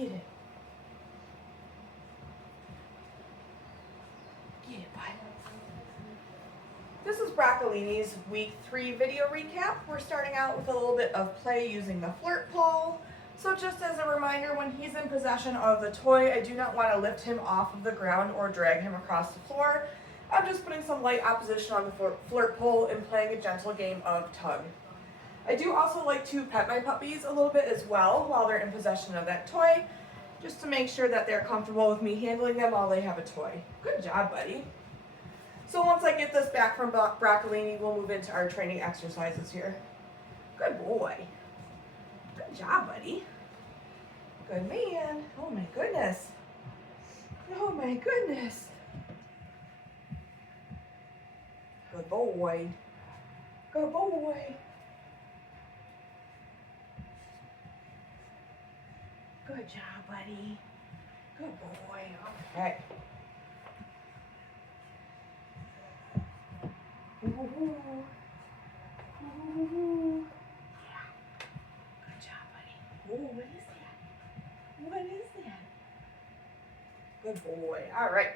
Get it. Get it, bud. This is Broccolini's week 3 video recap. We're starting out with a little bit of play using the flirt pole. So just as a reminder, when he's in possession of the toy, I do not want to lift him off of the ground or drag him across the floor. I'm just putting some light opposition on the flirt pole and playing a gentle game of tug. I do also like to pet my puppies a little bit as well while they're in possession of that toy, just to make sure that they're comfortable with me handling them while they have a toy. Good job, buddy. So once I get this back from Broccolini, we'll move into our training exercises here. Good boy. Good job, buddy. Good man. Oh my goodness. Oh my goodness. Good boy. Good boy. Good job, buddy. Good boy. Okay. Ooh. Ooh. Yeah. Good job, buddy. Oh, what is that? What is that? Good boy. All right.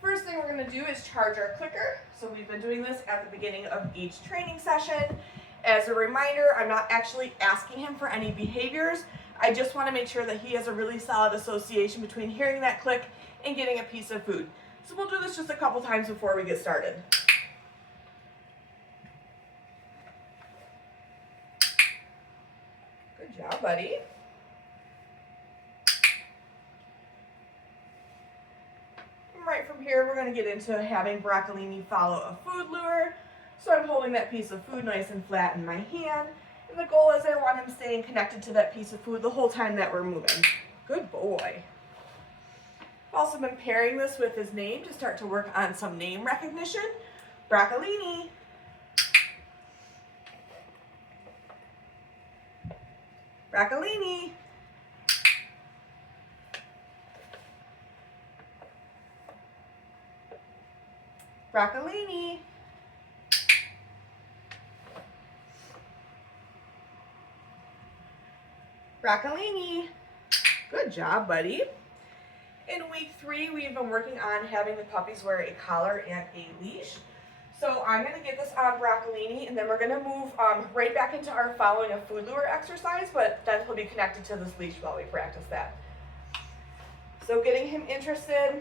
First thing we're going to do is charge our clicker. So we've been doing this at the beginning of each training session. As a reminder, I'm not actually asking him for any behaviors. I just want to make sure that he has a really solid association between hearing that click and getting a piece of food. So we'll do this just a couple times before we get started. Good job, buddy. Right from here, we're going to get into having Broccolini follow a food lure. So I'm holding that piece of food nice and flat in my hand. And the goal is I want him staying connected to that piece of food the whole time that we're moving. Good boy. I've also been pairing this with his name to start to work on some name recognition. Broccolini. Broccolini. Broccolini. Broccolini. Good job, buddy. In week 3, we've been working on having the puppies wear a collar and a leash. So I'm going to get this on Broccolini, and then we're going to move right back into our following a food lure exercise, but then he'll be connected to this leash while we practice that. So getting him interested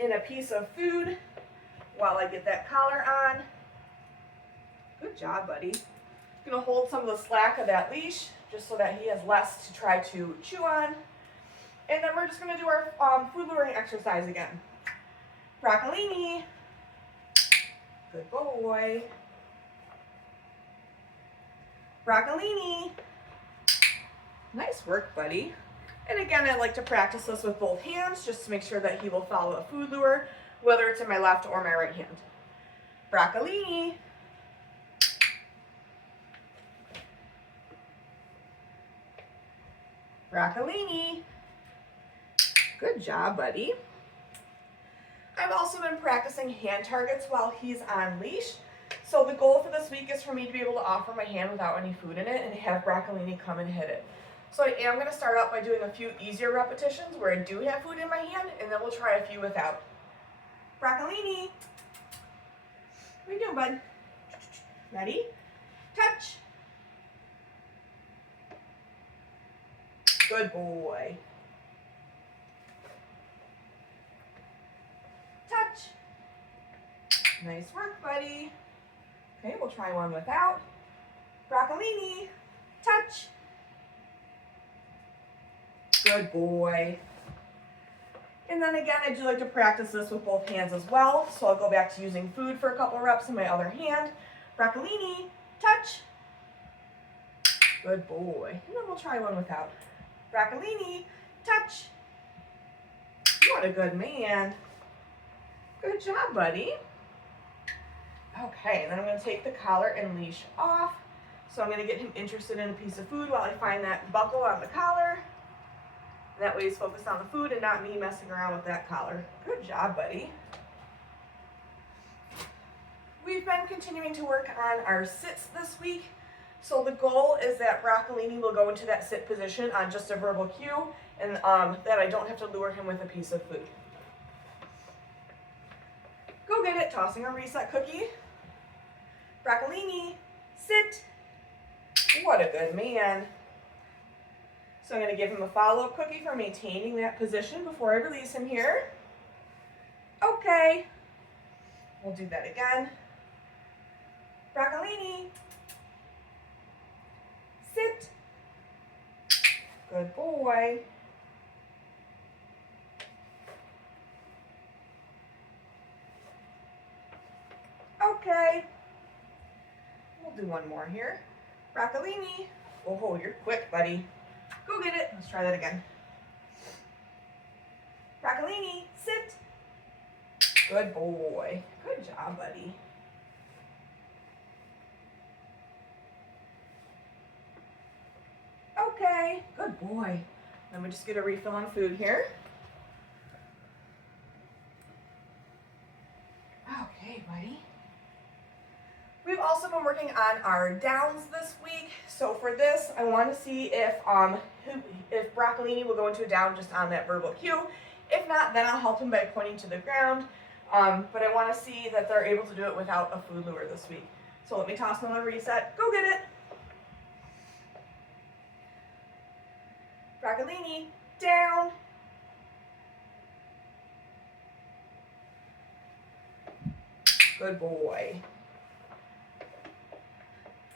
in a piece of food while I get that collar on. Good job, buddy. I'm going to hold some of the slack of that leash just so that he has less to try to chew on. And then we're just going to do our food luring exercise again. Broccolini. Good boy. Broccolini. Nice work, buddy. And again, I like to practice this with both hands just to make sure that he will follow a food lure, whether it's in my left or my right hand. Broccolini. Broccolini. Good job, buddy. I've also been practicing hand targets while he's on leash. So the goal for this week is for me to be able to offer my hand without any food in it and have Broccolini come and hit it. So I am going to start out by doing a few easier repetitions where I do have food in my hand, and then we'll try a few without. Broccolini. What are you doing, bud? Ready? Touch. Good boy. Touch. Nice work, buddy. Okay, we'll try one without. Broccolini. Touch. Good boy. And then again, I do like to practice this with both hands as well. So I'll go back to using food for a couple reps in my other hand. Broccolini. Touch. Good boy. And then we'll try one without. Broccolini, touch. What a good man. Good job, buddy. Okay, and then I'm going to take the collar and leash off. So I'm going to get him interested in a piece of food while I find that buckle on the collar. That way he's focused on the food and not me messing around with that collar. Good job, buddy. We've been continuing to work on our sits this week. So the goal is that Broccolini will go into that sit position on just a verbal cue, and that I don't have to lure him with a piece of food. Go get it, tossing a reset cookie. Broccolini, sit. What a good man. So I'm going to give him a follow-up cookie for maintaining that position before I release him here. Okay. We'll do that again. Broccolini, sit. Good boy. Okay. We'll do one more here. Broccolini. Oh, you're quick, buddy. Go get it. Let's try that again. Broccolini, sit. Good boy. Good job, buddy. Okay. Good boy. Let me just get a refill on food here. Okay, buddy. We've also been working on our downs this week. So for this, I want to see if Broccolini will go into a down just on that verbal cue. If not, then I'll help him by pointing to the ground. But I want to see that they're able to do it without a food lure this week. So let me toss another reset. Go get it. Broccolini, down. Good boy.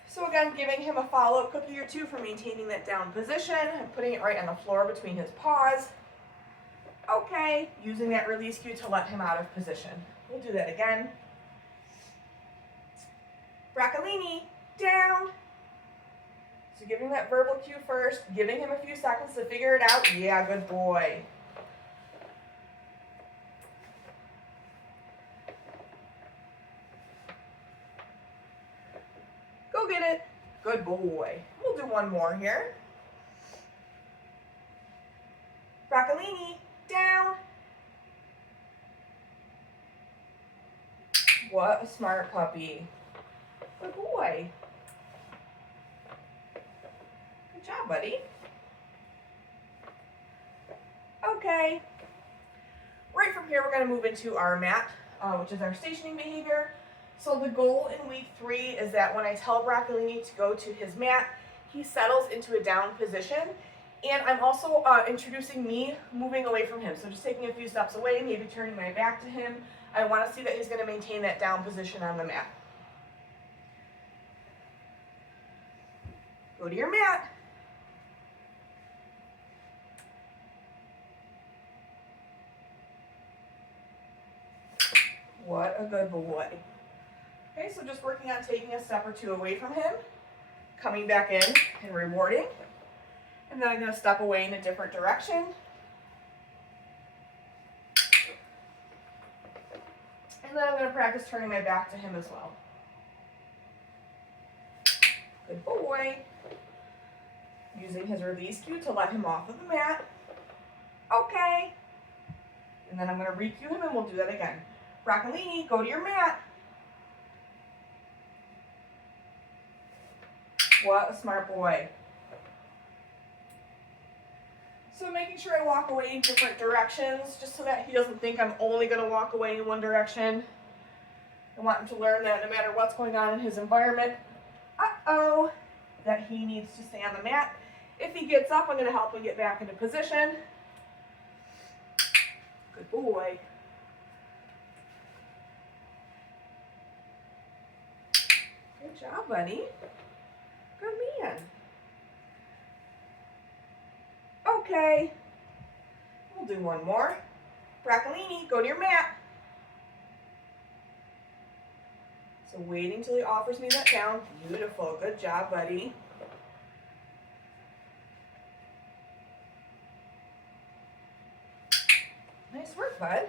So again, giving him a follow-up cookie or two for maintaining that down position and putting it right on the floor between his paws. Okay, using that release cue to let him out of position. We'll do that again. Broccolini, down. So giving that verbal cue first, giving him a few seconds to figure it out. Yeah, good boy. Go get it. Good boy. We'll do one more here. Broccolini, down. What a smart puppy. Good boy. Good job, buddy. Okay. Right from here, we're going to move into our mat, which is our stationing behavior. So the goal in week 3 is that when I tell Broccolini to go to his mat, he settles into a down position. And I'm also introducing me moving away from him. So just taking a few steps away, maybe turning my back to him. I want to see that he's going to maintain that down position on the mat. Go to your mat. What a good boy. Okay, so just working on taking a step or two away from him, coming back in and rewarding. And then I'm going to step away in a different direction. And then I'm going to practice turning my back to him as well. Good boy. Using his release cue to let him off of the mat. Okay. And then I'm going to re-cue him and we'll do that again. Broccolini, go to your mat. What a smart boy. So making sure I walk away in different directions, just so that he doesn't think I'm only going to walk away in one direction. I want him to learn that no matter what's going on in his environment, that he needs to stay on the mat. If he gets up, I'm going to help him get back into position. Good boy. Good job, buddy. Good man. Okay. We'll do one more. Broccolini, go to your mat. So waiting till he offers me that down. Beautiful. Good job, buddy. Nice work, bud.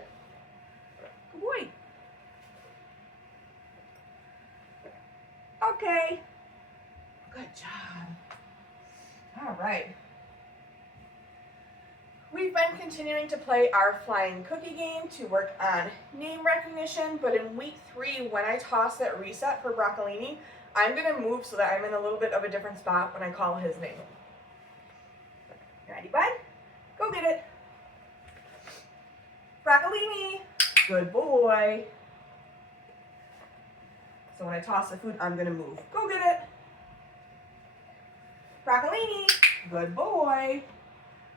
Good boy. Okay. Good job. All right. We've been continuing to play our flying cookie game to work on name recognition, but in week 3, when I toss that reset for Broccolini, I'm gonna move so that I'm in a little bit of a different spot when I call his name. Ready, bud? Go get it. Broccolini. Good boy. So when I toss the food, I'm gonna move. Go get it. Broccolini. Good boy.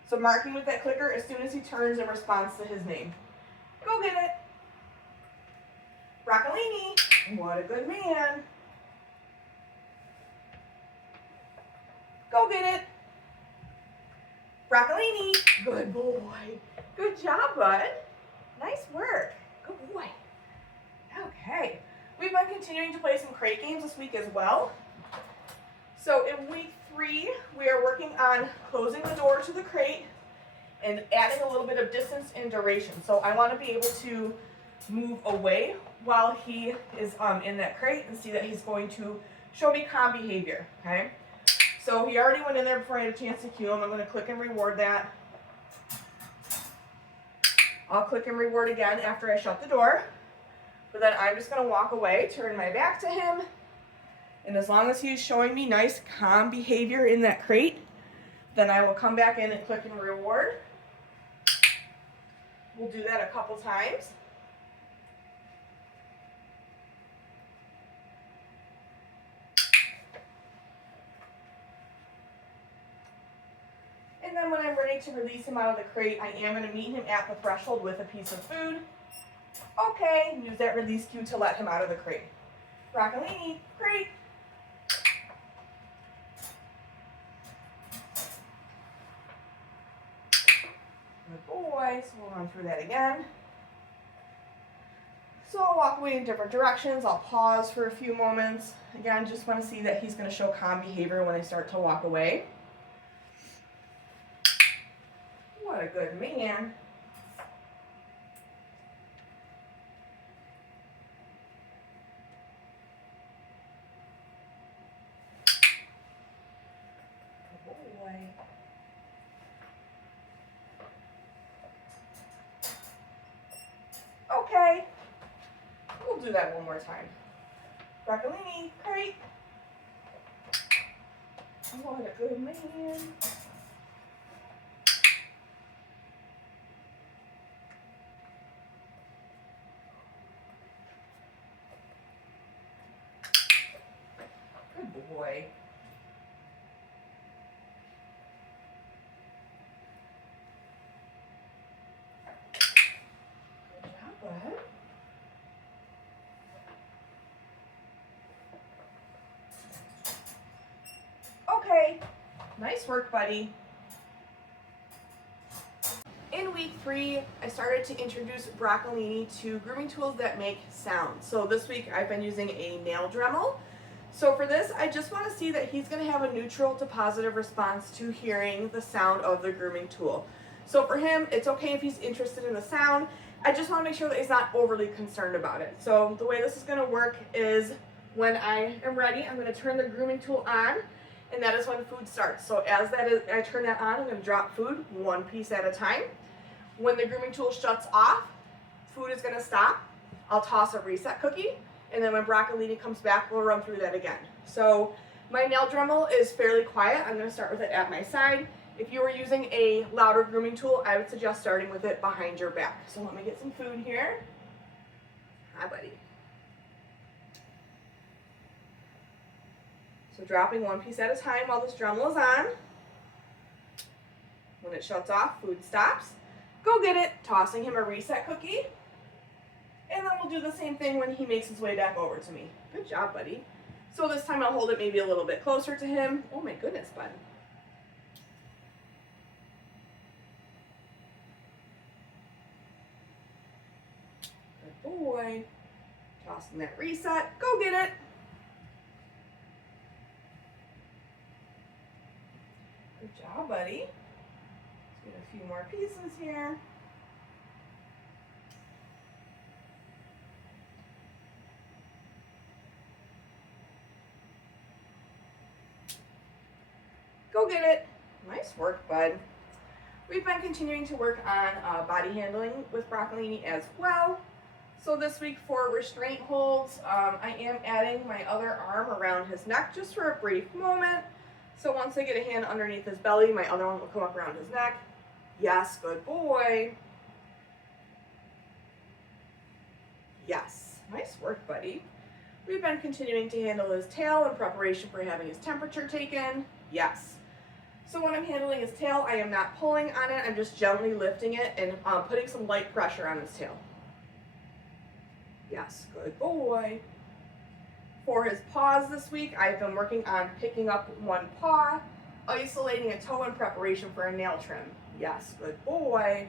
So marking with that clicker as soon as he turns in response to his name. Go get it. Broccolini. What a good man. Go get it. Broccolini. Good boy. Good job, bud. Nice work. Good boy. Okay. We've been continuing to play some crate games this week as well. So in week 3, we are working on closing the door to the crate and adding a little bit of distance and duration. So I want to be able to move away while he is in that crate and see that he's going to show me calm behavior, okay? So he already went in there before I had a chance to cue him. I'm going to click and reward that. I'll click and reward again after I shut the door. But then I'm just going to walk away, turn my back to him. And as long as he's showing me nice, calm behavior in that crate, then I will come back in and click and reward. We'll do that a couple times. And then when I'm ready to release him out of the crate, I am going to meet him at the threshold with a piece of food. Okay, use that release cue to let him out of the crate. Broccolini, crate. Good boy, so we'll run through that again. So I'll walk away in different directions. I'll pause for a few moments. Again, just want to see that he's going to show calm behavior when I start to walk away. What a good man. Good boy. Okay. We'll do that one more time. Broccolini, crate. What a good man. Good boy. Good job, bud. Okay, nice work, buddy. In week 3, I started to introduce Broccolini to grooming tools that make sound. So this week I've been using a nail Dremel. So for this, I just want to see that he's going to have a neutral to positive response to hearing the sound of the grooming tool. So for him, it's okay if he's interested in the sound. I just want to make sure that he's not overly concerned about it. So the way this is going to work is when I am ready, I'm going to turn the grooming tool on, and that is when food starts. So as I turn that on, I'm going to drop food one piece at a time. When the grooming tool shuts off, food is going to stop. I'll toss a reset cookie. And then when Broccolini comes back, we'll run through that again. So my nail Dremel is fairly quiet. I'm going to start with it at my side. If you were using a louder grooming tool, I would suggest starting with it behind your back. So let me get some food here. Hi, buddy. So dropping one piece at a time while this Dremel is on. When it shuts off, food stops. Go get it. Tossing him a reset cookie. And then we'll do the same thing when he makes his way back over to me. Good job, buddy. So this time I'll hold it maybe a little bit closer to him. Oh my goodness, bud. Good boy. Tossing that reset. Go get it. Good job, buddy. Let's get a few more pieces here. Go get it. Nice work, bud. We've been continuing to work on body handling with Broccolini as well. So this week for restraint holds, I am adding my other arm around his neck just for a brief moment. So once I get a hand underneath his belly, my other one will come up around his neck. Yes, good boy. Yes, nice work, buddy. We've been continuing to handle his tail in preparation for having his temperature taken. Yes. So when I'm handling his tail, I am not pulling on it. I'm just gently lifting it and putting some light pressure on his tail. Yes, good boy. For his paws this week, I've been working on picking up one paw, isolating a toe in preparation for a nail trim. Yes, good boy.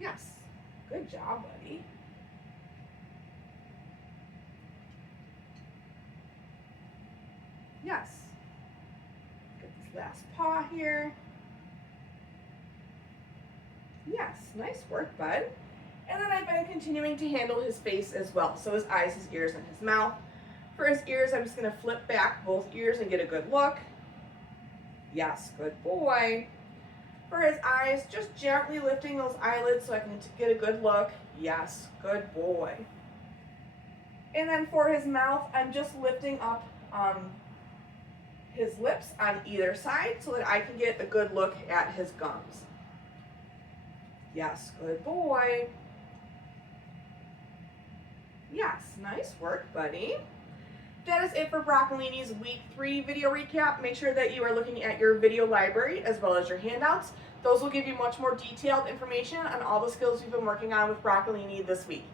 Yes, good job, buddy. Yes. Get this last paw here. Yes, nice work, bud. And then I've been continuing to handle his face as well. So his eyes, his ears, and his mouth. For his ears, I'm just gonna flip back both ears and get a good look. Yes, good boy. For his eyes, just gently lifting those eyelids so I can get a good look. Yes, good boy. And then for his mouth, I'm just lifting up his lips on either side so that I can get a good look at his gums. Yes, good boy. Yes, nice work, buddy. That is it for Broccolini's week 3 video recap. Make sure that you are looking at your video library as well as your handouts. Those will give you much more detailed information on all the skills we've been working on with Broccolini this week.